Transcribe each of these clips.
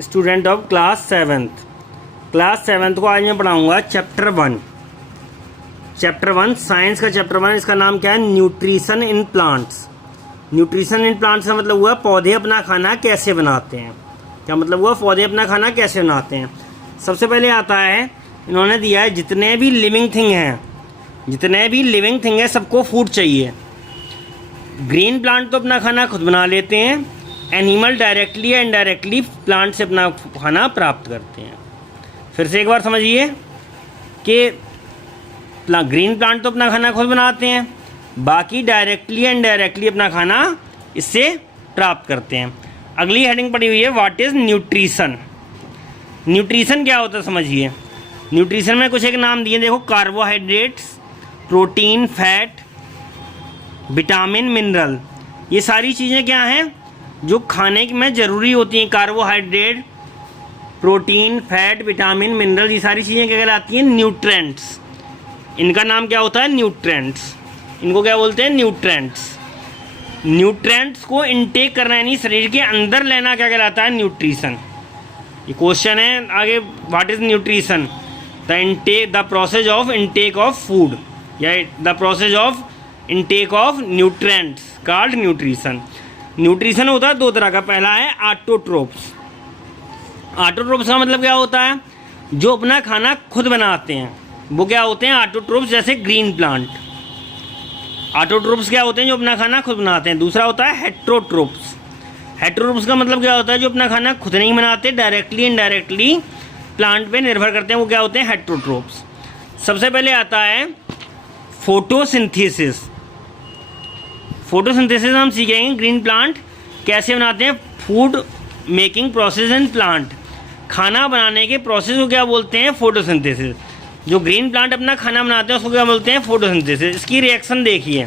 Student of class seventh. Class seventh को आज मैं पढ़ाऊँगा चैप्टर वन। साइंस का चैप्टर वन, इसका नाम क्या है? Nutrition in plants. Nutrition in plants का मतलब हुआ पौधे अपना खाना कैसे बनाते हैं। क्या मतलब हुआ? पौधे अपना खाना कैसे बनाते हैं। सबसे पहले आता है, इन्होंने दिया है जितने भी लिविंग थिंग है सबको फूड चाहिए। ग्रीन प्लांट तो अपना खाना खुद बना लेते हैं, एनिमल डायरेक्टली या इनडायरेक्टली प्लांट से अपना खाना प्राप्त करते हैं। फिर से एक बार समझिए कि ग्रीन प्लांट तो अपना खाना खुद बनाते हैं, बाकी डायरेक्टली या इनडायरेक्टली अपना खाना इससे प्राप्त करते हैं। अगली हेडिंग पड़ी हुई है व्हाट इज़ न्यूट्रिशन। न्यूट्रिशन क्या होता है समझिए। न्यूट्रिशन में कुछ एक नाम दिए, देखो, carbohydrates, protein, fat, vitamin, mineral. ये सारी चीज़ें क्या हैं जो खाने में ज़रूरी होती हैं। Carbohydrate, protein, fat, vitamin, mineral, ये सारी चीज़ें क्या कहलाती हैं? न्यूट्रेंट्स। इनका नाम क्या होता है? न्यूट्रेंट्स। इनको क्या बोलते हैं? न्यूट्रेंट्स। न्यूट्रेंट्स को इनटेक करना यानी शरीर के अंदर लेना क्या कहलाता है? न्यूट्रिशन। ये क्वेश्चन है आगे, what is nutrition? The process of intake of food या the process of intake of nutrients called nutrition. Nutrition होता है दो तरह का। पहला है ऑटोट्रोप्स। ऑटोट्रोप्स का मतलब क्या होता है? जो अपना खाना खुद बनाते हैं वो क्या होते हैं? ऑटोट्रोप्स। जैसे ग्रीन प्लांट। ऑटोट्रोप्स क्या होते हैं? जो अपना खाना खुद बनाते हैं। दूसरा होता है हेट्रोट्रोप्स। हेट्रोट्रोप्स का मतलब क्या होता है? जो अपना खाना खुद नहीं बनाते, डायरेक्टली इनडायरेक्टली प्लांट पे निर्भर करते हैं, वो क्या होते हैं? हेट्रोट्रोप्स। सबसे पहले आता है फोटोसिंथेसिस। फोटोसिंथेसिस हम सीखेंगे ग्रीन प्लांट कैसे बनाते हैं। Food making process in plant. खाना बनाने के प्रोसेस को क्या बोलते हैं? फोटोसिंथेसिस। जो ग्रीन प्लांट अपना खाना बनाते हैं उसको क्या बोलते हैं? फोटोसिंथेसिस। इसकी रिएक्शन देखिए,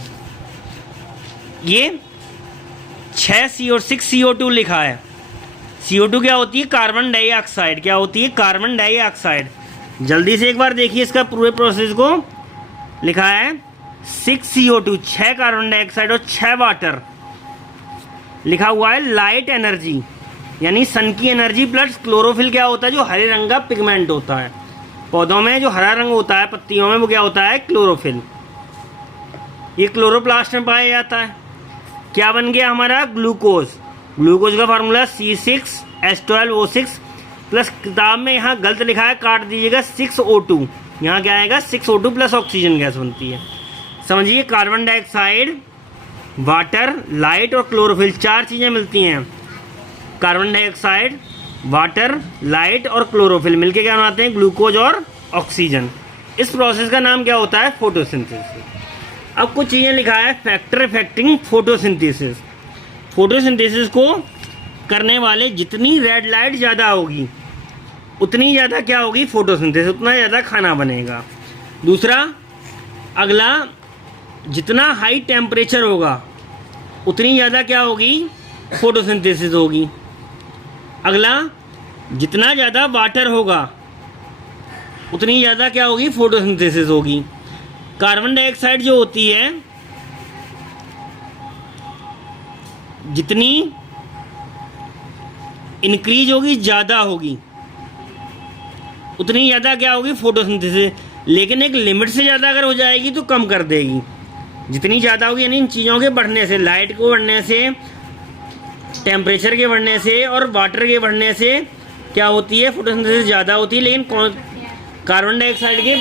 ये 6 CO2 लिखा है। CO2 क्या होती है? Carbon dioxide. क्या होती है? Carbon dioxide. जल्दी से एक बार देखिए इसका पूरे प्रोसेस को। लिखा है 6 CO2, 6 कार्बन डाइऑक्साइड और 6 वाटर। लिखा हुआ है लाइट एनर्जी यानी सन की एनर्जी प्लस क्लोरोफिल। क्या होता है? जो हरे रंग का पिगमेंट होता है पौधों में, जो हरा रंग होता है पत्तियों में, वो क्या होता है? क्लोरोफिल। ये क्लोरोप्लास्ट में पाया जाता है। क्या बन गया हमारा? ग्लूकोज। ग्लूकोज का फार्मूला C6H12O6 प्लस, किताब में यहाँ गलत लिखा है, काट दीजिएगा, 6O2। यहाँ क्या आएगा? 6O2 प्लस ऑक्सीजन गैस बनती है। समझिए, कार्बन डाइऑक्साइड, वाटर, लाइट और क्लोरोफिल, 4 चीज़ें मिलती हैं। कार्बन डाइऑक्साइड, वाटर, लाइट और क्लोरोफिल मिलके क्या बनाते हैं? ग्लूकोज और ऑक्सीजन। इस प्रोसेस का नाम क्या होता है? फोटोसिंथेसिस। अब कुछ चीज़ें लिखा है फैक्टर इफेक्टिंग फोटोसिंथेसिस। फोटोसिंथेसिस को करने वाले जितनी रेड लाइट ज़्यादा होगी उतनी ज़्यादा क्या होगी? फोटोसिंथेसिस, उतना ज़्यादा खाना बनेगा। दूसरा, अगला, जितना हाई टेम्परेचर होगा उतनी ज़्यादा क्या होगी? फोटोसिंथेसिस होगी। अगला, जितना ज़्यादा वाटर होगा उतनी ज़्यादा क्या होगी? फोटोसिंथेसिस होगी। कार्बन डाइऑक्साइड जो होती है, जितनी इंक्रीज होगी, ज़्यादा होगी, उतनी ज़्यादा क्या होगी? फोटोसिंथेसिस। लेकिन एक लिमिट से ज़्यादा अगर हो जाएगी तो कम कर देगी। जितनी ज़्यादा होगी यानी इन चीज़ों के बढ़ने से, लाइट को बढ़ने से, टेम्परेचर के बढ़ने से और वाटर के बढ़ने से क्या होती है? फोटोसिंथेसिस ज़्यादा होती है। लेकिन कार्बन डाइऑक्साइड के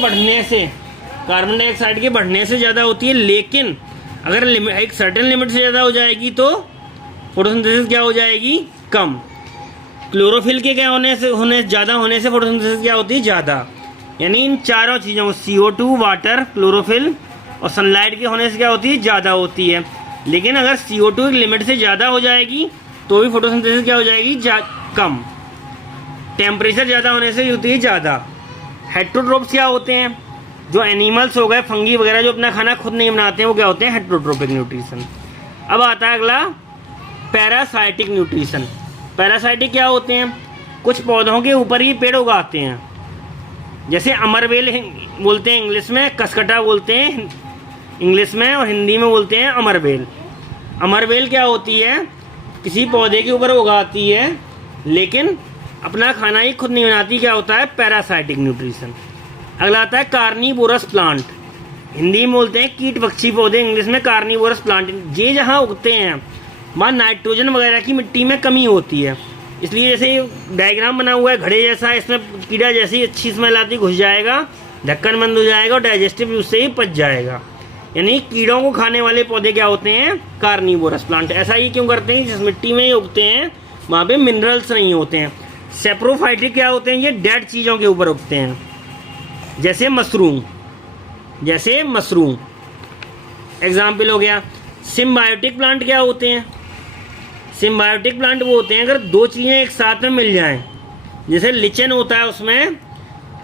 बढ़ने से ज़्यादा होती है। लेकिन अगर एक सर्टेन लिमिट से ज़्यादा हो जाएगी तो फोटोसिंथेसिस क्या हो जाएगी? कम। क्लोरोफिल के क्या ज़्यादा होने से फोटोसिंथेसिस क्या होती है? ज़्यादा। यानी इन चारों चीज़ों को, CO2, वाटर, क्लोरोफिल और सनलाइट के होने से क्या होती है? ज़्यादा होती है। लेकिन अगर CO2 एक लिमिट से ज़्यादा हो जाएगी तो भी फोटोसिंथेसिस क्या हो जाएगी? कम। टेम्परेचर ज़्यादा होने से होती है ज़्यादा। हेट्रोट्रोप्स क्या होते हैं? जो एनिमल्स हो गए, फंगी वगैरह, जो अपना खाना खुद नहीं बनाते हैं, वो क्या होते हैं? Heterotrophic nutrition. अब आता है अगला पैरासाइटिक न्यूट्रिशन। पैरासाइटिक क्या होते हैं? कुछ पौधों के ऊपर ही पेड़ उगाते हैं। जैसे अमरवेल बोलते हैं इंग्लिश में, कसकटा बोलते हैं इंग्लिश में, और हिंदी में बोलते हैं अमरवेल। अमरवेल क्या होती है? किसी पौधे के ऊपर उगाती है, लेकिन अपना खाना ही खुद नहीं बनाती, क्या होता है? Parasitic nutrition. अगला आता है कार्निवोरस प्लांट, हिंदी में बोलते हैं कीट पक्षी पौधे, इंग्लिश में कार्निवोरस प्लांट। ये जहाँ उगते हैं वहाँ नाइट्रोजन वगैरह की मिट्टी में कमी होती है, इसलिए जैसे डायग्राम बना हुआ है घड़े जैसा, इसमें कीड़ा जैसे ही अच्छी स्मेल आती घुस जाएगा, ढक्कन बंद हो जाएगा और डाइजेस्टिव उससे ही पच जाएगा। यानी कीड़ों को खाने वाले पौधे क्या होते हैं? Carnivorous plant. ऐसा ही क्यों करते हैं? जिस मिट्टी में ये उगते हैं वहाँ पे मिनरल्स नहीं होते हैं। सेप्रोफाइटिक क्या होते हैं? ये डेड चीज़ों के ऊपर उगते हैं, जैसे मशरूम एग्जाम्पल हो गया। सिम्बायोटिक प्लांट क्या होते हैं? सिम्बायोटिक प्लांट वो होते हैं अगर दो चीज़ें एक साथ में मिल जाएं, जैसे लिचन होता है उसमें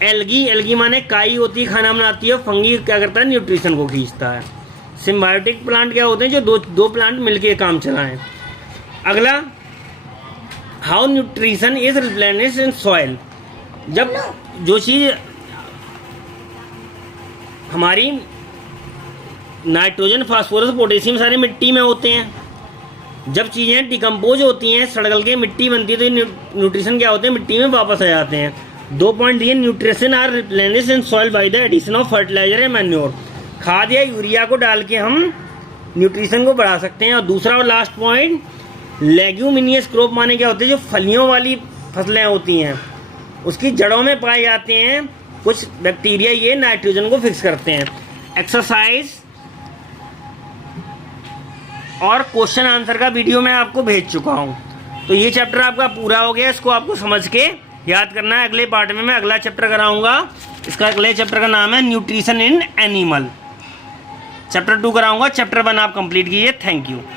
एल्गी माने काई होती है, खाना बनाती है, फंगी क्या करता है? न्यूट्रिशन को खींचता है। सिम्बायोटिक प्लांट क्या होते हैं? जो दो प्लांट मिलके काम चलाएं। अगला, how nutrition is replenished in soil. जब जो चीज़ हमारी नाइट्रोजन, फास्फोरस, पोटेशियम सारे मिट्टी में होते हैं, जब चीज़ें डिकम्पोज होती हैं, सड़गल के मिट्टी बनती है, तो न्यूट्रिशन क्या होते हैं? मिट्टी में वापस आ जाते हैं। 2 पॉइंट दिए, nutrition are replenished in soil by the addition of fertiliser and manure. खाद या यूरिया को डाल के हम न्यूट्रिशन को बढ़ा सकते हैं। और दूसरा और लास्ट पॉइंट, लेग्यूमिनियस क्रॉप माने क्या होते हैं? जो फलियों वाली फसलें होती हैं उसकी जड़ों में पाए जाते हैं कुछ बैक्टीरिया, ये नाइट्रोजन को फिक्स करते हैं। एक्सरसाइज और क्वेश्चन आंसर का वीडियो मैं आपको भेज चुका हूँ, तो ये चैप्टर आपका पूरा हो गया। इसको आपको समझ के याद करना है। अगले पार्ट में मैं अगला चैप्टर कराऊंगा। इसका अगले चैप्टर का नाम है न्यूट्रिशन इन एनिमल। चैप्टर 2 कराऊंगा, चैप्टर 1 आप कंप्लीट कीजिए। Thank you.